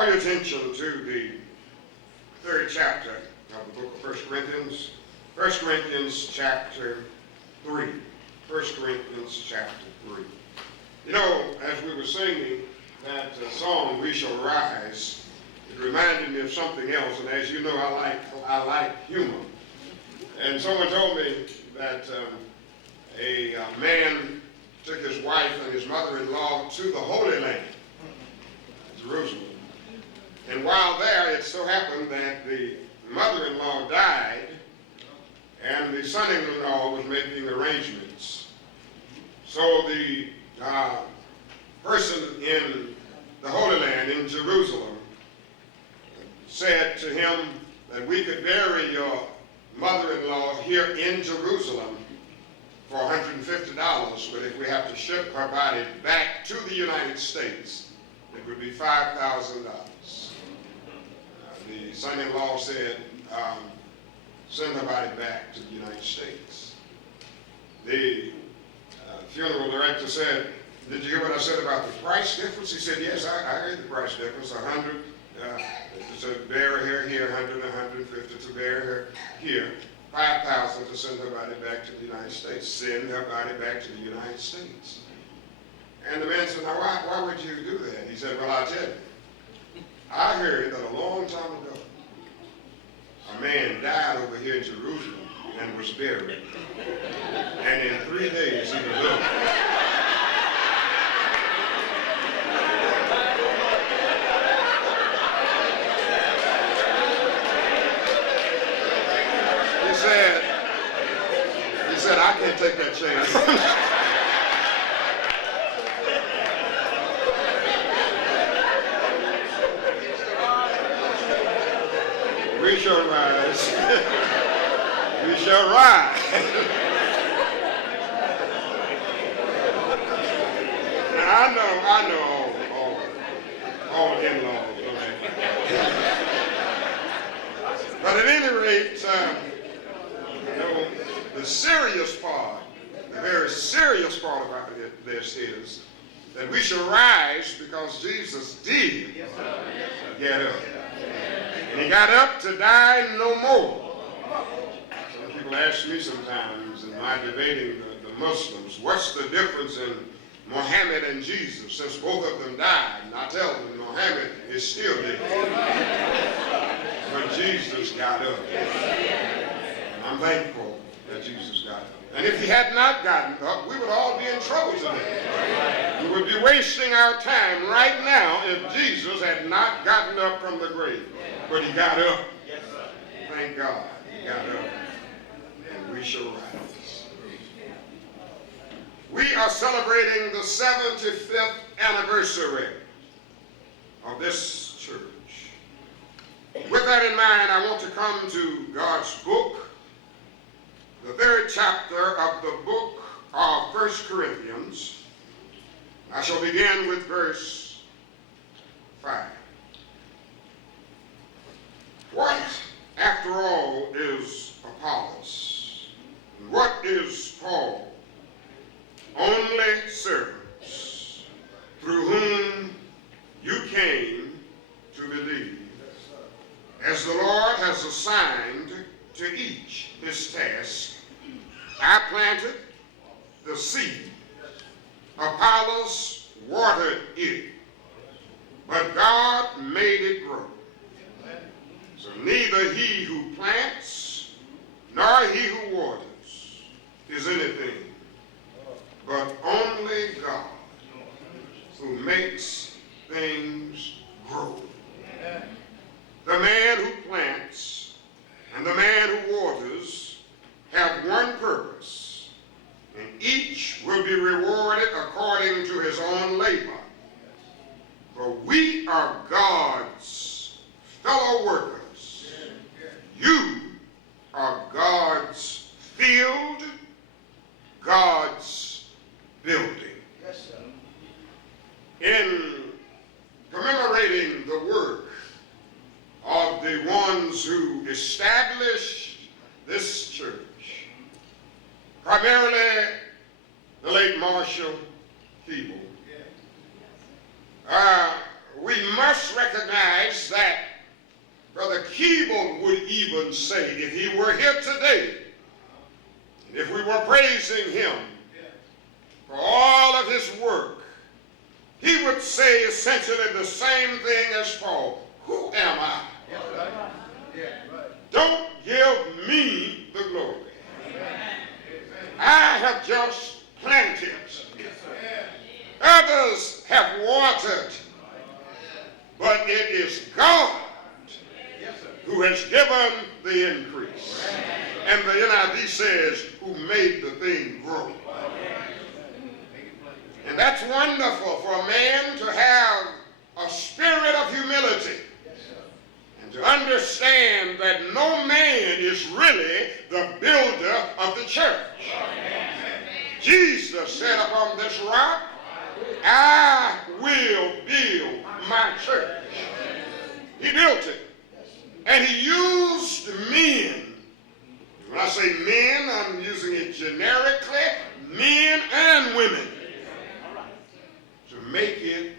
Draw your attention to the third chapter of the book of 1 Corinthians. 1 Corinthians chapter 3. 1 Corinthians chapter 3. You know, as we were singing that song, We Shall Rise, it reminded me of something else. And as you know, I like humor. And someone told me that a man took his wife and his mother-in-law to the Holy Land, Jerusalem. And while there, it so happened that the mother-in-law died, and the son-in-law was making arrangements. So the person in the Holy Land, in Jerusalem, said to him that we could bury your mother-in-law here in Jerusalem for $150, but if we have to ship her body back to the United States, it would be $5,000. The son-in-law said, send her body back to the United States. The funeral director said, did you hear what I said about the price difference? He said, yes, I heard the price difference. 100 to bury her here, 100, 150 to bury her here, 5,000 to send her body back to the United States. Send her body back to the United States. And the man said, now why would you do that? He said, well, I'll tell you. I heard that a long time ago, a man died over here in Jerusalem and was buried. And in 3 days he was up. He said, I can't take that chance. We shall rise. We shall rise. Now, I know all in-laws. But at any rate, the serious part, the very serious part about this is that we shall rise because Jesus did get up. And he got up to die no more. Some people ask me sometimes in my debating the Muslims, what's the difference in Muhammad and Jesus since both of them died? And I tell them Muhammad is still dead. But Jesus got up. And I'm thankful that Jesus got up. And if he had not gotten up, we would all be in trouble today. We would be wasting our time right now if Jesus had not gotten up from the grave. But he got up. Thank God. He got up. And we shall rise. We are celebrating the 75th anniversary of this church. With that in mind, I want to come to God's book, the third chapter of the book of 1 Corinthians. I shall begin with verse 5. What, after all, is Apollos? And what is Paul? Only servants, through whom you came to believe, as the Lord has assigned to each his task. I planted the seed, Apollos watered it, but God made it grow. So neither he who plants nor he who waters is anything, but only God who makes things grow. The man who plants and the man who waters have one purpose, and each will be rewarded according to his own labor. For we are God's fellow workers. You are God's field, God's building. In commemorating the work of the ones who established this church, primarily the late Marshall Feeble, we must recognize that Brother Keeble would even say, if he were here today, and if we were praising him for all of his work, he would say essentially the same thing as Paul. Who am I? Don't give me the glory. I have just planted. Others have watered. But it is God who has given the increase. And the NIV says, who made the thing grow. And that's wonderful for a man to have a spirit of humility and to understand that no man is really the builder of the church. Jesus said, upon this rock, I will build my church. He built it. And he used men. When I say men, I'm using it generically, men and women, to make it